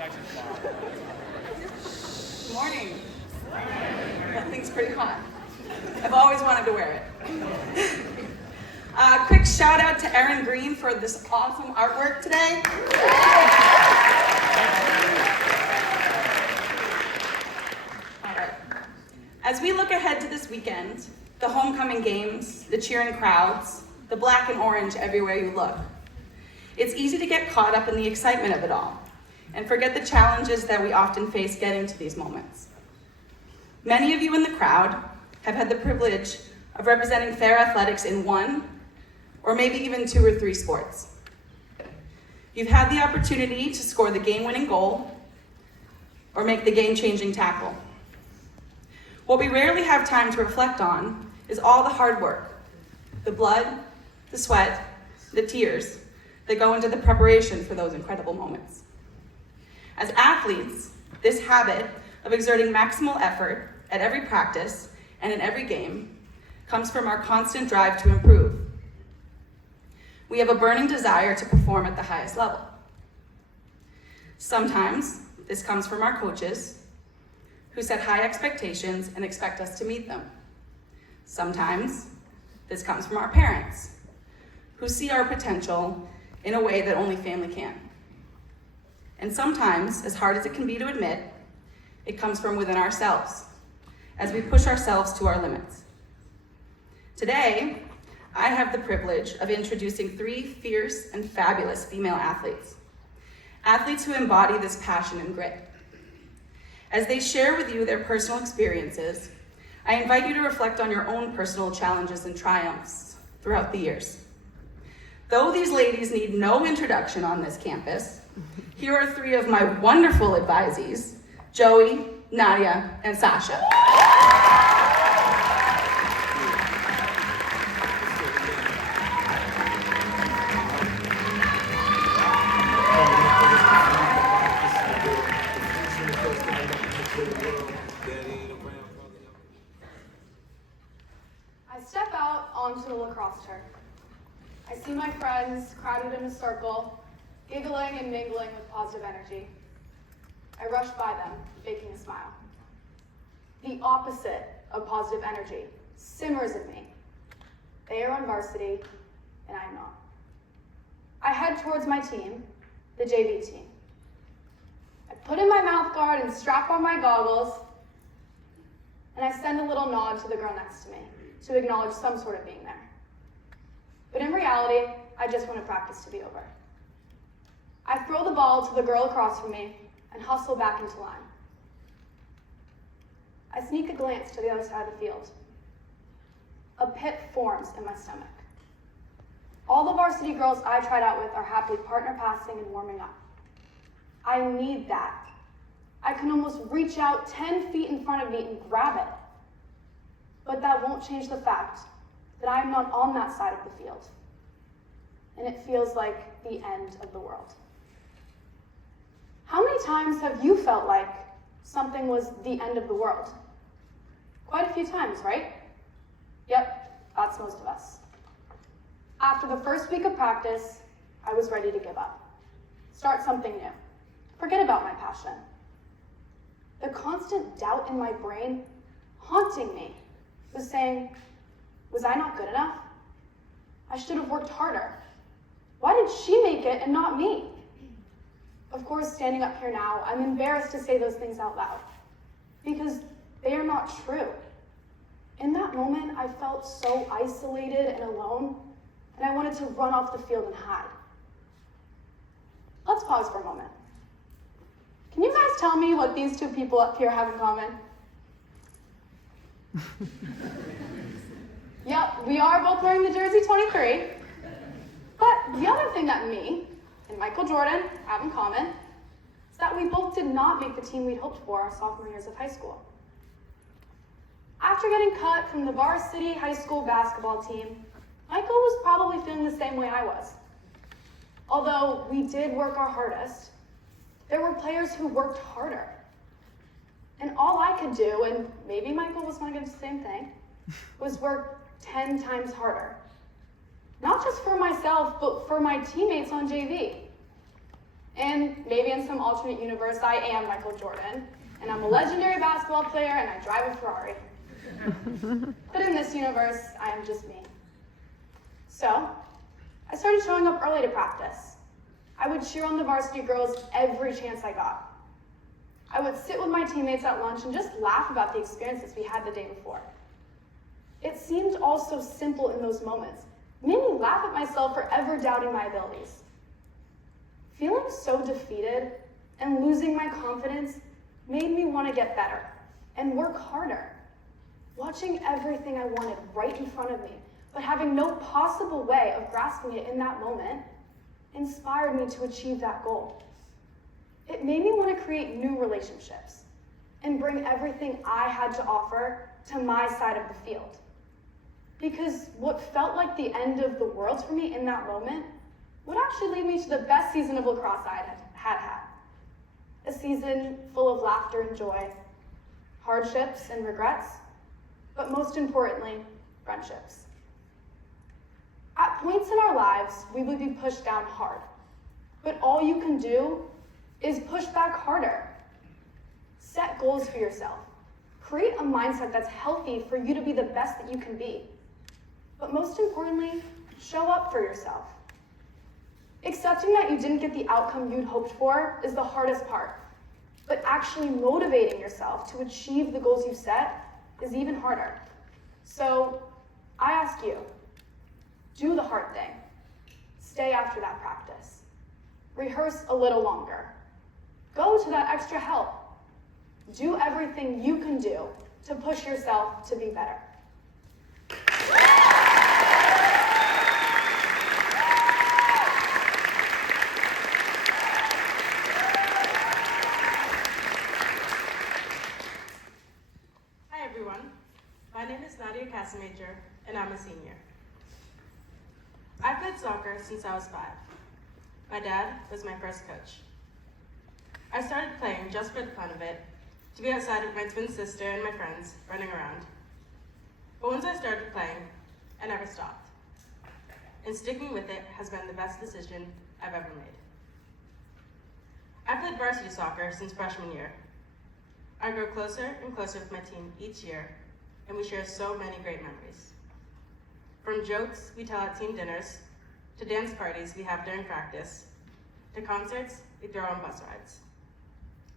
Good morning. That thing's pretty hot. I've always wanted to wear it. Quick shout out to Erin Green for this awesome artwork today. All right. As we look ahead to this weekend, the homecoming games, the cheering crowds, the black and orange everywhere you look, it's easy to get caught up in the excitement of it all and forget the challenges that we often face getting to these moments. Many of you in the crowd have had the privilege of representing Thayer athletics in one, or maybe even 2 or 3 sports. You've had the opportunity to score the game-winning goal or make the game-changing tackle. What we rarely have time to reflect on is all the hard work, the blood, the sweat, the tears that go into the preparation for those incredible moments. As athletes, this habit of exerting maximal effort at every practice and in every game comes from our constant drive to improve. We have a burning desire to perform at the highest level. Sometimes this comes from our coaches, who set high expectations and expect us to meet them. Sometimes this comes from our parents, who see our potential in a way that only family can. And sometimes, as hard as it can be to admit, it comes from within ourselves, as we push ourselves to our limits. Today, I have the privilege of introducing 3 fierce and fabulous female athletes who embody this passion and grit. As they share with you their personal experiences, I invite you to reflect on your own personal challenges and triumphs throughout the years. Though these ladies need no introduction on this campus, here are 3 of my wonderful advisees, Joey, Nadia, and Sasha. I step out onto the lacrosse turf. I see my friends crowded in a circle, giggling and mingling with positive energy. I rush by them, faking a smile. The opposite of positive energy simmers in me. They are on varsity, and I'm not. I head towards my team, the JV team. I put in my mouth guard and strap on my goggles, and I send a little nod to the girl next to me to acknowledge some sort of being there. But in reality, I just wanted practice to be over. I throw the ball to the girl across from me and hustle back into line. I sneak a glance to the other side of the field. A pit forms in my stomach. All the varsity girls I tried out with are happily partner passing and warming up. I need that. I can almost reach out 10 feet in front of me and grab it. But that won't change the fact that I am not on that side of the field. And it feels like the end of the world. How many times have you felt like something was the end of the world? Quite a few times, right? Yep, that's most of us. After the first week of practice, I was ready to give up. Start something new. Forget about my passion. The constant doubt in my brain, haunting me, was saying, was I not good enough? I should have worked harder. Why did she make it and not me? Of course, standing up here now, I'm embarrassed to say those things out loud because they are not true. In that moment, I felt so isolated and alone, and I wanted to run off the field and hide. Let's pause for a moment. Can you guys tell me what these 2 people up here have in common? Yep, we are both wearing the jersey 23. But the other thing that me and Michael Jordan have in common is that we both did not make the team we'd hoped for our sophomore years of high school. After getting cut from the varsity high school basketball team, Michael was probably feeling the same way I was. Although we did work our hardest, there were players who worked harder. And all I could do, and maybe Michael was going to do the same thing, was work 10 times harder. Not just for myself, but for my teammates on JV. And maybe in some alternate universe, I am Michael Jordan, and I'm a legendary basketball player, and I drive a Ferrari. But in this universe, I am just me. So, I started showing up early to practice. I would cheer on the varsity girls every chance I got. I would sit with my teammates at lunch and just laugh about the experiences we had the day before. It seemed all so simple in those moments. It made me laugh at myself for ever doubting my abilities. Feeling so defeated and losing my confidence made me want to get better and work harder. Watching everything I wanted right in front of me, but having no possible way of grasping it in that moment, inspired me to achieve that goal. It made me want to create new relationships and bring everything I had to offer to my side of the field. Because what felt like the end of the world for me in that moment would actually lead me to the best season of lacrosse I had. A season full of laughter and joy, hardships and regrets, but most importantly, friendships. At points in our lives, we would be pushed down hard, but all you can do is push back harder. Set goals for yourself. Create a mindset that's healthy for you to be the best that you can be. But most importantly, show up for yourself. Accepting that you didn't get the outcome you'd hoped for is the hardest part, but actually motivating yourself to achieve the goals you set is even harder. So, I ask you, do the hard thing. Stay after that practice. Rehearse a little longer. Go to that extra help. Do everything you can do to push yourself to be better. Hi everyone, my name is Nadia, and I'm a senior. I've played soccer since I was 5. My dad was my first coach. I started playing just for the fun of it, to be outside with my twin sister and my friends running around. But once I started playing, I never stopped. And sticking with it has been the best decision I've ever made. I played varsity soccer since freshman year. I grow closer and closer with my team each year, and we share so many great memories. From jokes we tell at team dinners, to dance parties we have during practice, to concerts we throw on bus rides.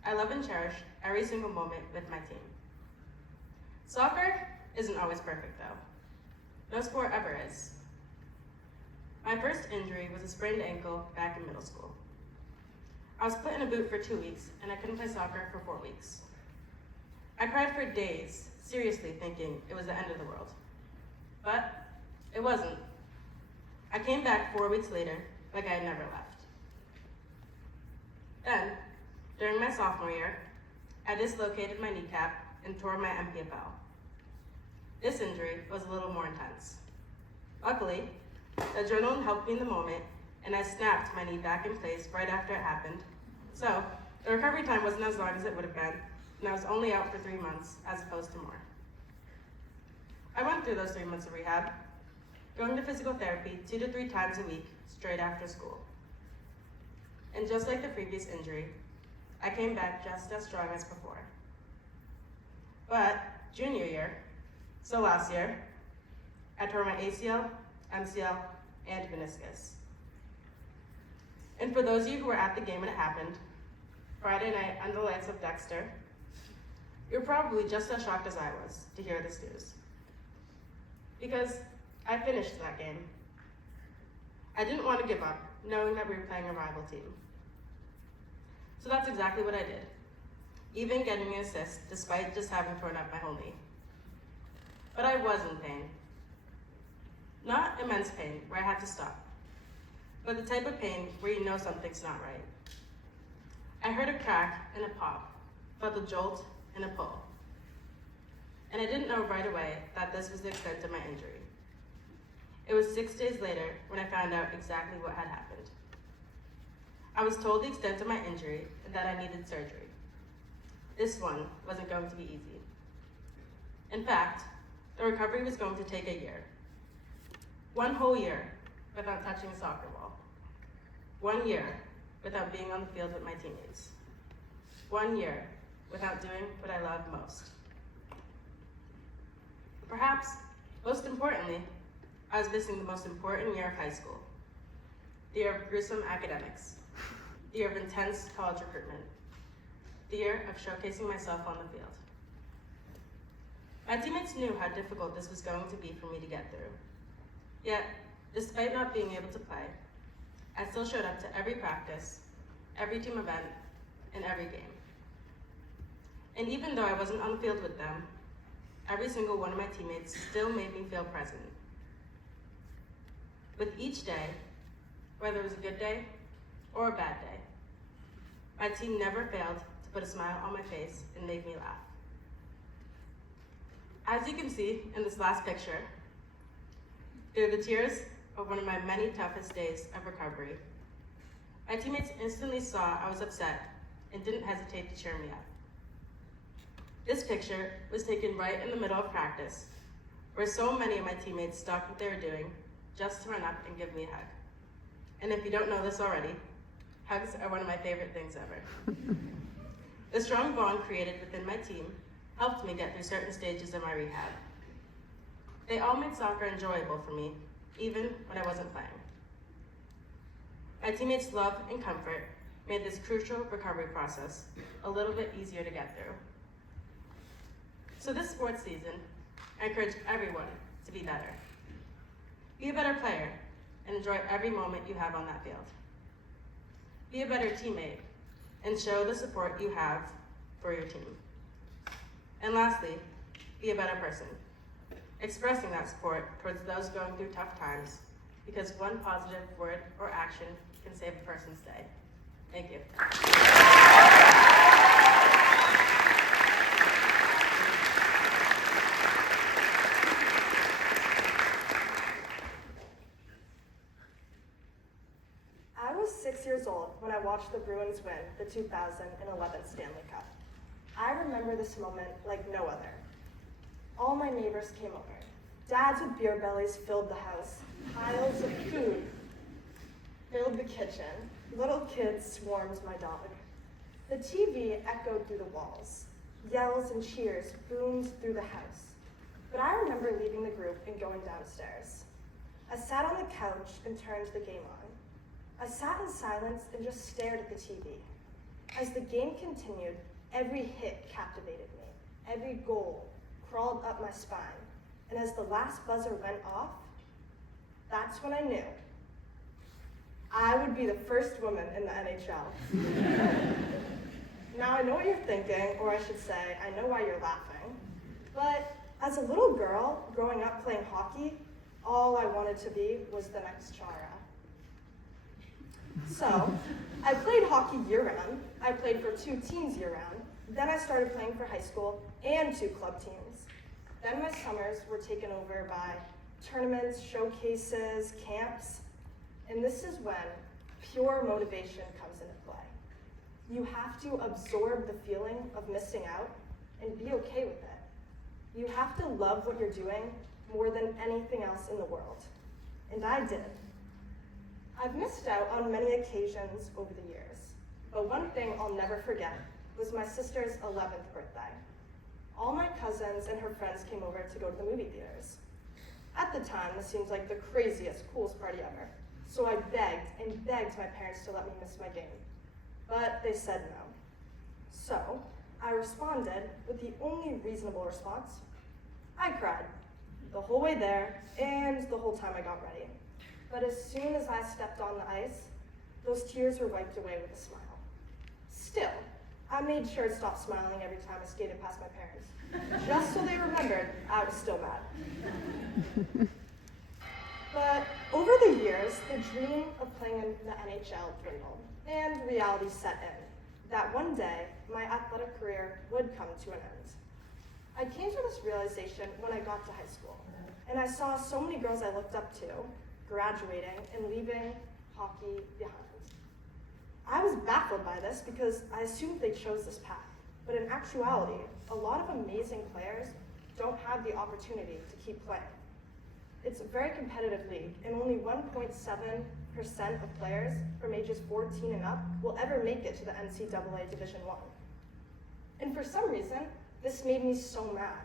I love and cherish every single moment with my team. Soccer isn't always perfect though. No sport ever is. My first injury was a sprained ankle back in middle school. I was put in a boot for 2 weeks and I couldn't play soccer for 4 weeks. I cried for days, seriously thinking it was the end of the world. But it wasn't. I came back 4 weeks later like I had never left. Then, during my sophomore year, I dislocated my kneecap and tore my MPFL. This injury was a little more intense. Luckily, the adrenaline helped me in the moment, and I snapped my knee back in place right after it happened. So, the recovery time wasn't as long as it would have been, and I was only out for 3 months as opposed to more. I went through those 3 months of rehab, going to physical therapy 2 to 3 times a week straight after school. And just like the previous injury, I came back just as strong as before. But junior year, so last year, I tore my ACL, MCL, and meniscus. And for those of you who were at the game when it happened, Friday night under the lights of Dexter, you're probably just as shocked as I was to hear this news. Because I finished that game. I didn't want to give up, knowing that we were playing a rival team. So that's exactly what I did, even getting an assist despite just having torn up my whole knee. But I was in pain. Not immense pain where I had to stop, but the type of pain where you know something's not right. I heard a crack and a pop, felt a jolt and a pull. And I didn't know right away that this was the extent of my injury. It was 6 days later when I found out exactly what had happened. I was told the extent of my injury and that I needed surgery. This one wasn't going to be easy. In fact, the recovery was going to take a year. 1 whole year without touching a soccer ball. 1 year without being on the field with my teammates. 1 year without doing what I love most. Perhaps, most importantly, I was missing the most important year of high school. The year of gruesome academics. The year of intense college recruitment. The year of showcasing myself on the field. My teammates knew how difficult this was going to be for me to get through. Yet, despite not being able to play, I still showed up to every practice, every team event, and every game. And even though I wasn't on the field with them, every single one of my teammates still made me feel present. With each day, whether it was a good day or a bad day, my team never failed to put a smile on my face and make me laugh. As you can see in this last picture, through the tears of one of my many toughest days of recovery, my teammates instantly saw I was upset and didn't hesitate to cheer me up. This picture was taken right in the middle of practice, where so many of my teammates stopped what they were doing just to run up and give me a hug. And if you don't know this already, hugs are one of my favorite things ever. The strong bond created within my team helped me get through certain stages of my rehab. They all made soccer enjoyable for me, even when I wasn't playing. My teammates' love and comfort made this crucial recovery process a little bit easier to get through. So this sports season, I encourage everyone to be better. Be a better player and enjoy every moment you have on that field. Be a better teammate and show the support you have for your team. And lastly, be a better person, expressing that support towards those going through tough times, because one positive word or action can save a person's day. Thank you. I was 6 years old when I watched the Bruins win the 2011 Stanley Cup. I remember this moment like no other. All my neighbors came over. Dads with beer bellies filled the house. Piles of food filled the kitchen. Little kids swarmed my dog. The TV echoed through the walls. Yells and cheers boomed through the house. But I remember leaving the group and going downstairs. I sat on the couch and turned the game on. I sat in silence and just stared at the TV. As the game continued, every hit captivated me. Every goal crawled up my spine. And as the last buzzer went off, that's when I knew I would be the first woman in the NHL. Now I know what you're thinking, or I should say, I know why you're laughing. But as a little girl growing up playing hockey, all I wanted to be was the next Chara. So, I played hockey year-round. I played for 2 teams year-round. Then I started playing for high school and 2 club teams. Then my summers were taken over by tournaments, showcases, camps, and this is when pure motivation comes into play. You have to absorb the feeling of missing out and be okay with it. You have to love what you're doing more than anything else in the world, and I did. I've missed out on many occasions over the years, but one thing I'll never forget was my sister's 11th birthday. All my cousins and her friends came over to go to the movie theaters. At the time, this seemed like the craziest, coolest party ever, so I begged and begged my parents to let me miss my game, but they said no. So I responded with the only reasonable response. I cried the whole way there and the whole time I got ready. But as soon as I stepped on the ice, those tears were wiped away with a smile. Still, I made sure to stop smiling every time I skated past my parents, just so they remembered I was still mad. But over the years, the dream of playing in the NHL dwindled, and reality set in, that one day, my athletic career would come to an end. I came to this realization when I got to high school, and I saw so many girls I looked up to graduating and leaving hockey behind. I was baffled by this because I assumed they chose this path, but in actuality, a lot of amazing players don't have the opportunity to keep playing. It's a very competitive league, and only 1.7 of players from ages 14 and up will ever make it to the NCAA Division I. And for some reason, this made me so mad.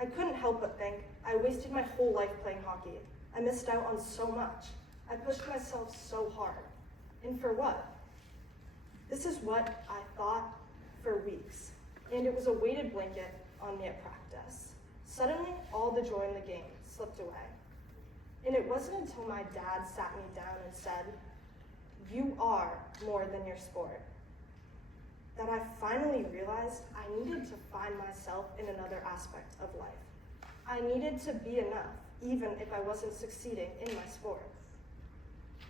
I couldn't help but think, I wasted my whole life playing hockey. I missed out on so much. I pushed myself so hard. And for what? This is what I thought for weeks, and it was a weighted blanket on me at practice. Suddenly, all the joy in the game slipped away. And it wasn't until my dad sat me down and said, "You are more than your sport," that I finally realized I needed to find myself in another aspect of life. I needed to be enough, even if I wasn't succeeding in my sport.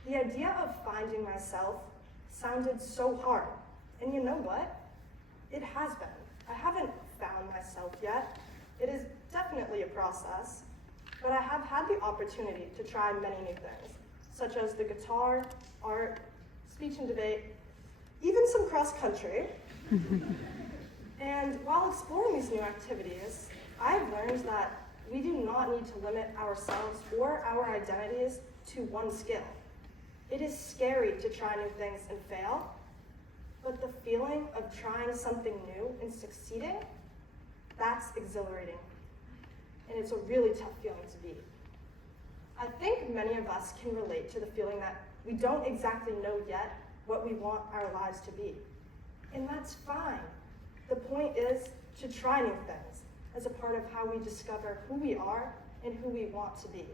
The idea of finding myself sounded so hard, and you know what? It has been. I haven't found myself yet. It is definitely a process, but I have had the opportunity to try many new things, such as the guitar, art, speech and debate, even some cross country. And while exploring these new activities, I've learned that we do not need to limit ourselves or our identities to one skill. It is scary to try new things and fail, but the feeling of trying something new and succeeding, that's exhilarating. And it's a really tough feeling to be. I think many of us can relate to the feeling that we don't exactly know yet what we want our lives to be. And that's fine. The point is to try new things as a part of how we discover who we are and who we want to be.